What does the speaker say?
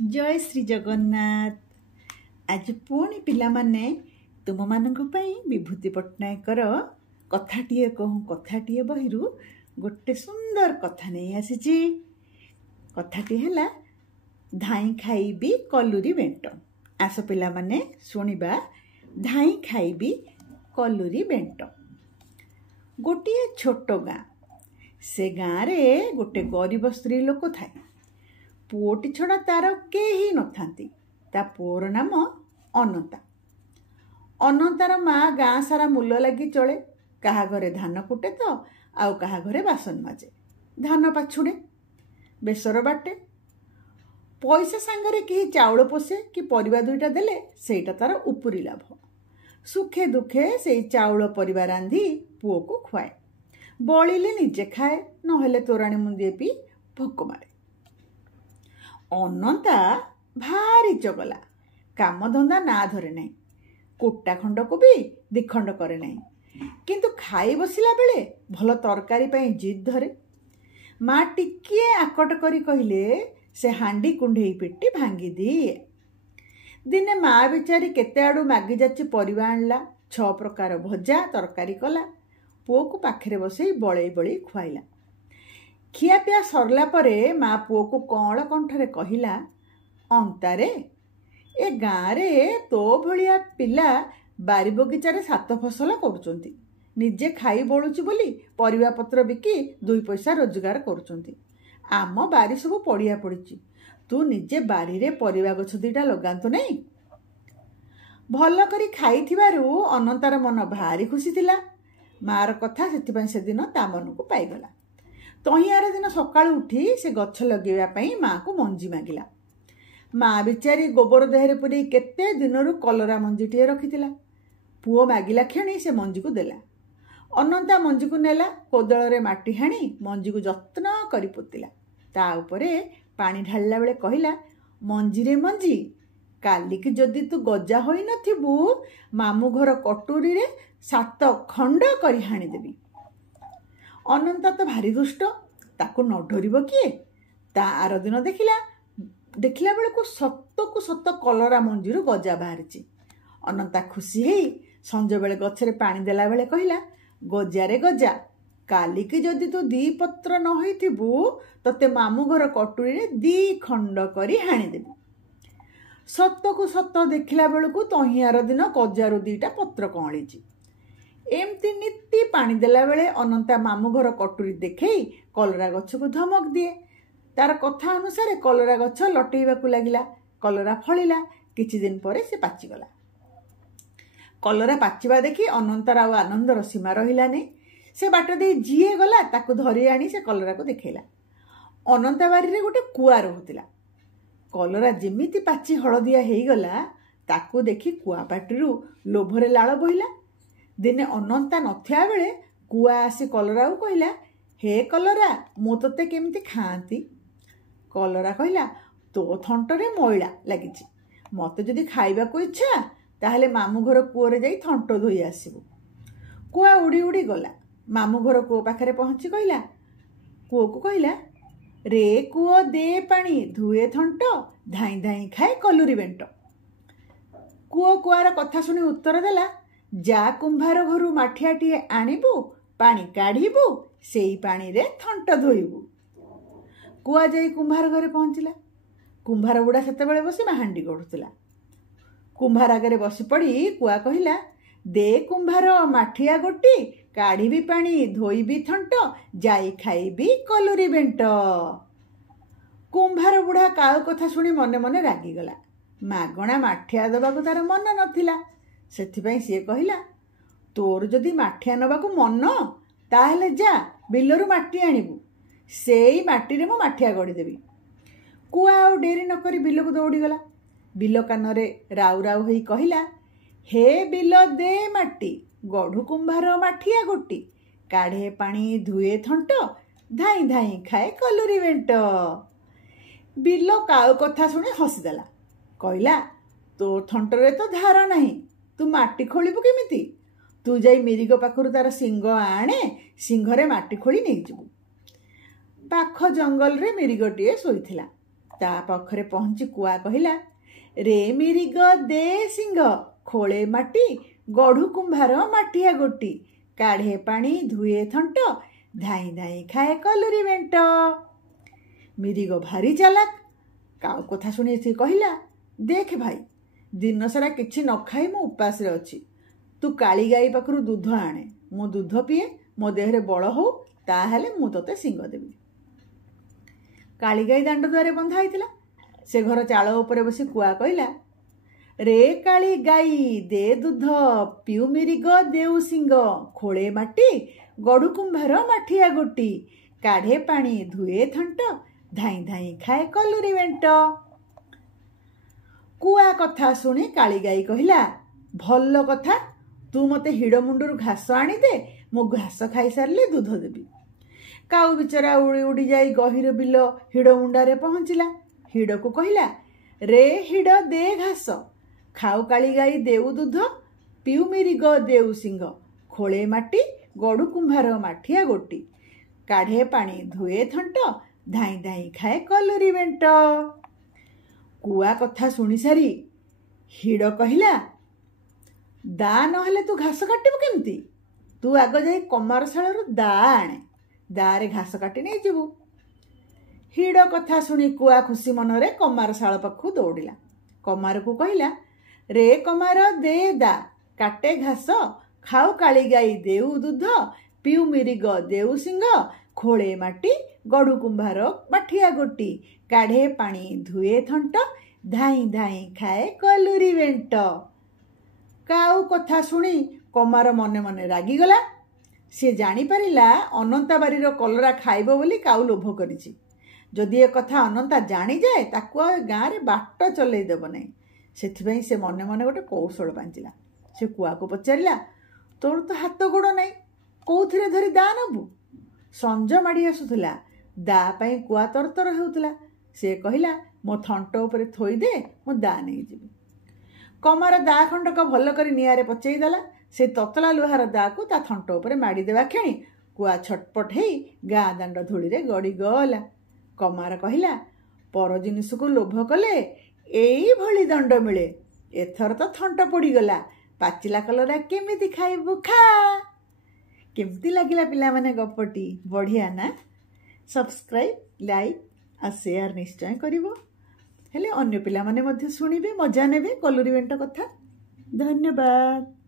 जय श्री जगन्नाथ। आज पुणी पिलामाने तुम मानक पई विभूति पट्टनायकर कथाटिए कहूँ कथाटिए बहिरु गोटे सुंदर कथा नहीं आसीची। कथाटी हैला धाई खाइबी कलुरी बेंट। आस पिलामाने सुनिबा धाई खाइबी कलुरी बेंट। गोटे छोट गाँ, से गाँ रे गोटे गरीब स्त्री लोक थाए। पुओटी छड़ा तार केही न थांती। ता पुओर नाम अनंता। अनंतार माँ गाँ सारा मूल लगी चले। कहा घरे धान कुटे तो आउ कहा घरे बासन माजे, धान पाछुड़े, बेसर बाटे। पैसा सांगरे केही चाउल पोषे कि परिबा दुईटा देले सेटा तार उपुरी लाभ। सुखे दुखे से चाउल परिबा रांधी पुओ को खुआए। बलिले निजे खाए, नहेले तोराणी मुंदिए पी भोक मारे। अनंता भारी चगला, काम धंदा ना धरे नहीं, कुटा खंड को भी दिखंड करे नहीं। किंतु खाई बसिला बेले भल तरकारी पाई जिद धरे। माँ टिकिए आकट करी कहिले से हांडी कुंढेई पेटी भांगी दिए। दिने माँ बिचारी केते आड़ू मागी जाची परिबा आणला। 6 प्रकार भजा तरकारी कला। पुओ को पाखरे बसई बड़ई बड़ई खुआइला। खियापिया सरला परे माँ पुओ को कौल कंठरे कहिला, अंतारे ए गाँ रे तो भलिया पिला बारी बगीचारे 7 फसल करुचंती। निजे खाई बळुची बोली परिबा पत्र बिकी 2 पैसा रोजगार करुचंती। आम बारी सब पड़िया पड़िची, तू निजे बारी रे परिबा गछ दीटा लगांतु नहीं। भल करी खाइथिबारु अनंतार मन भारी खुशी थिला। मार कथा सेथिपाई से दिन ता मन को पाइगला। तहियार दिन सकाळु उठी से गछ लगेवा पई माँ को मंजी मागिला। माँ बिचारी गोबर देहरे पुरी केते दिनरु कलरा मंजीटिए रखिथिला। पुओ मागिला क्षणी से मंजी को देला। अनंता मंजी को नेला, कोदଳରେ माटी हाणी मंजी को जत्न करी पोतिला। ता उपरे पानी ढालिला बेले कहिला, मंजी रे मंजी, कालिकी जदि तू गजा होई नथिबु मामू घर कटुरी रे 7 खंड करी हाणी देबी। अनंता तो भारी दुष्ट, ताकू न डरिबो किए। ता आर दिन देखिला बेले को 7 कलरा मंजीरु गजा बाहरिची। अनंता खुशी हेई संज बेले गछरे पानी देला बेले कहिला, गजा रे गजा, कालिकी जदि तू 2 पत्र न होइथिबु तते मामू घर कटुरी रे 2 खंड करी हाणी देबी। 7 को 7 देखिला बेले को तहियार दिन गजारु 2टा पत्र कळीची। एमती नीति पानी देला बेले अनंता मामू घर कटुरी देखई कलरा गछ को धमक दिए। तार कथा अनुसार कलरा गछ लटेइबा को लागिला। कलरा फलिला। किछि दिन परे से पाचिगला। कलरा पाचिबा देखि अनंतार आ आनंदर सीमा रहिला नहीं। से बाट दे जीए गला ताकू धरी आनी से कलरा को देखैला। अनंता बारी रे गोटे कुआ रहुतिला। कलरा जेमिति पाची हळदिया हेई गला ताकू देखि कुआ पाटिरु लोभरे लाळ बहिला। दिने अनंता नथिया बेले कुआ आसी कलरा को कहिला, हे कलरा, मु तते केमती खांती। कलरा कहिला, तो थंटरे मैला लागिची, मते जदि खाइबा को इच्छा ताहले मामू घर कुओरे जाई थंट धोई आसीबु। कुआ उड़ी उड़ी गला। मामू घर कुओ पाखरे पहुंची कहिला, कुओ को कहिला, रे कुओ दे पानी धुए थंट, धाई धाई खाए कलुरी बेंट। कुओ कुआर कथा सुनी उत्तर देला, जा कुंभार घरु माठियाटिए आनिबु, पानी काढ़िबु, सेई पानी रे थंट धोइबु। कुआ जाई कुंभार घरे पहुंचिला। कुंभार बुढ़ा सेते बेले बसी हांडी गढ़ुतिला। कुंभार आगे बसी पड़ी कुआ कहिला, दे कुंभार माठिया गोटी, काढ़िबी पानी, धोइबी थंट, जाई खाइबी कलुरी बेंट। कुंभार बुढ़ा काउ कथा सुनी मने मने रागिगला। मागणा माठिया दबाकू तार मन नथिला। सेथिपाई सिए कहिला, तोर जदि माठिया नबाकू मन ताहले जा बिलरू माटी आनिबु, सेई माटी रे मो माठिया गड़ी देबी। कुआ आउ डेरी न करी बिल को दौड़ी गला। बिल कानरे राउ राउ होई कहिला, हे बिल दे माटी, गढ़ु कुंभार माठिया गोटी, काढ़े पानी धुए थंट, धाई धाई खाए कलुरी बेंट। बिल काउ कथा सुनी हसीदेला। कहिला, तो थंटरे तो धार नहीं, तू माटी खोलिबु केमिति? तू जाई मिरिग पाखरु तार सिंग आणे, सिंघरे माटी खोली नहीं जिबु। पाख जंगल रे मिरिगटिए सोईथिला। ତା ପାଖରେ ପହଞ୍ଚି କୁଆ କହିଲା, ରେ ମିରିଗ ଦେ ସିଂହ, ଖୋଳେ ମାଟି ଗଢୁ କୁମ୍ଭାର ମାଠିଆ ଗୋଟି, କାଢ଼େ ପାଣି ଧୁଏ ଥଣ୍ଟ, ଧାଇଁ ଧାଇଁ ଖାଏ କଲୁରୀ ମେଣ୍ଟ। ମିରିଗ ଭାରି ଚାଲାକ। କାଉ କଥା ଶୁଣି ସେ କହିଲା, ଦେଖ ଭାଇ, ଦିନସାରା କିଛି ନ ଖାଇ ମୁଁ ଉପାସରେ ଅଛି। ତୁ କାଳି ଗାଈ ପାଖରୁ ଦୁଧ ଆଣେ, ମୁଁ ଦୁଧ ପିଏ, ମୋ ଦେହରେ ବଳ ହଉ, ତାହେଲେ ମୁଁ ତୋତେ ସିଂହ ଦେବି। କାଳି ଗାଈ ଦାଣ୍ଡ ଦୁଆରେ ବନ୍ଧା ହେଇଥିଲା। ସେ ଘର ଚାଳ ଉପରେ ବସି କୁଆ କହିଲା, ରେ କାଳି ଗାଈ ଦେ ଦୁଧ, ପିଉ ମିରିଗ ଦେଉ ସିଂହ, ଖୋଳେ ମାଟି ଗଢୁ କୁମ୍ଭାର ମାଠିଆ ଗୋଟି, କାଢ଼େ ପାଣି ଧୁଏ ଥଣ୍ଟ, ଧାଇଁ ଧାଇଁ ଖାଏ କଲୁରୀ ମେଣ୍ଟ। କୁଆ କଥା ଶୁଣି କାଳି ଗାଈ କହିଲା, ଭଲ କଥା, ତୁ ମୋତେ ହିଡ଼ ମୁଣ୍ଡରୁ ଘାସ ଆଣିଦେ, ମୁଁ ଘାସ ଖାଇସାରିଲେ ଦୁଧ ଦେବି। କାଉ ବିଚରା ଉଡ଼ି ଉଡ଼ି ଯାଇ ଗହୀର ବିଲ ହିଡ଼ ମୁଣ୍ଡରେ ପହଞ୍ଚିଲା। ହିଡ଼କୁ କହିଲା, ରେ ହିଡ଼ ଦେ ଘାସ, ଖାଉ କାଳି ଗାଈ ଦେଉ ଦୁଧ, ପିଉ ମିରିଗ ଦେଉ ସିଂହ, ଖୋଳେ ମାଟି ଗଢୁ କୁମ୍ଭାର ମାଠିଆ ଗୋଟି, କାଢ଼େ ପାଣି ଧୁଏ ଥଣ୍ଟ, ଧାଇଁ ଧାଇଁ ଖାଏ କଲୁରୀ ମେଣ୍ଟ। କୁଆ କଥା ଶୁଣି ସାରି ହିଡ଼ କହିଲା, ଦା ନହେଲେ ତୁ ଘାସ କାଟିବୁ କେମିତି? ତୁ ଆଗ ଯାଇ କମାରଶାଳରୁ ଦା ଆଣେ, ଦାରେ ଘାସ କାଟି ନେଇଯିବୁ। ହିଡ଼ କଥା ଶୁଣି କୁଆ ଖୁସି ମନରେ କମାରଶାଳ ପାଖକୁ ଦୌଡ଼ିଲା। କମାରକୁ କହିଲା, ରେ କମାର ଦେ ଦା, କାଟେ ଘାସ, ଖାଉ କାଳି ଗାଈ ଦେଉ ଦୁଧ, ପିଉ ମିରିଗ ଦେଉ ସିଂହ, ଖୋଳେ ମାଟି ଗଢୁ କୁମ୍ଭାର ମାଠିଆ ଗୋଟି, କାଢ଼େ ପାଣି ଧୁଏ ଥଣ୍ଟ, ଧାଇଁ ଧାଇଁ ଖାଏ କଲୁରୀ ମେଣ୍ଟ। କାଉ କଥା ଶୁଣି କମାର ମନେ ମନେ ରାଗିଗଲା। ସେ ଜାଣିପାରିଲା ଅନନ୍ତା ବାରିର କଲରା ଖାଇବ ବୋଲି କାଉ ଲୋଭ କରିଛି। ଯଦି ଏ କଥା ଅନନ୍ତା ଜାଣିଯାଏ, ତାକୁ ଆଉ ଗାଁରେ ବାଟ ଚଲେଇ ଦେବ ନାହିଁ। ସେଥିପାଇଁ ସେ ମନେ ମନେ ଗୋଟେ କୌଶଳ ପାଞ୍ଚିଲା। ସେ କୁଆକୁ ପଚାରିଲା, ତୋର ତ ହାତ ଗୋଡ଼ ନାହିଁ, କୋଉଥିରେ ଧରି ଦା ନେବୁ? ସଞ୍ଜ ମାଡ଼ି ଆସୁଥିଲା, ଦା ପାଇଁ କୁଆ ତରତର ହେଉଥିଲା। ସେ କହିଲା, ମୋ ଥଣ୍ଟ ଉପରେ ଥୋଇଦେ, ମୁଁ ଦା ନେଇଯିବି। କମାର ଦା ଖଣ୍ଡକ ଭଲ କରି ନିଆଁରେ ପଚେଇ ଦେଲା। ସେ ତତଲା ଲୁହାର ଦାକୁ ତା ଥଣ୍ଟ ଉପରେ ମାଡ଼ିଦେବା କ୍ଷଣି କୁଆ ଛଟପଟ ହେଇ ଗାଁ ଦାଣ୍ଡ ଧୂଳିରେ ଗଡ଼ିଗଲା। କମାର କହିଲା, ପର ଜିନିଷକୁ ଲୋଭ କଲେ ଏଇଭଳି ଦଣ୍ଡ ମିଳେ। ଏଥର ତ ଥଣ୍ଟ ପୋଡ଼ିଗଲା, ପାଚିଲା କଲରା କେମିତି ଖାଇବୁ ଖା। କେମିତି ଲାଗିଲା ପିଲାମାନେ ଗପଟି? ବଢ଼ିଆ ନା? ସବସ୍କ୍ରାଇବ୍, ଲାଇକ୍ ଆଉ ସେୟାର ନିଶ୍ଚୟ କରିବ। ହେଲେ ଅନ୍ୟ ପିଲାମାନେ ମଧ୍ୟ ଶୁଣିବେ, ମଜା ନେବେ କଲୁରୀ ମେଣ୍ଟ କଥା। ଧନ୍ୟବାଦ।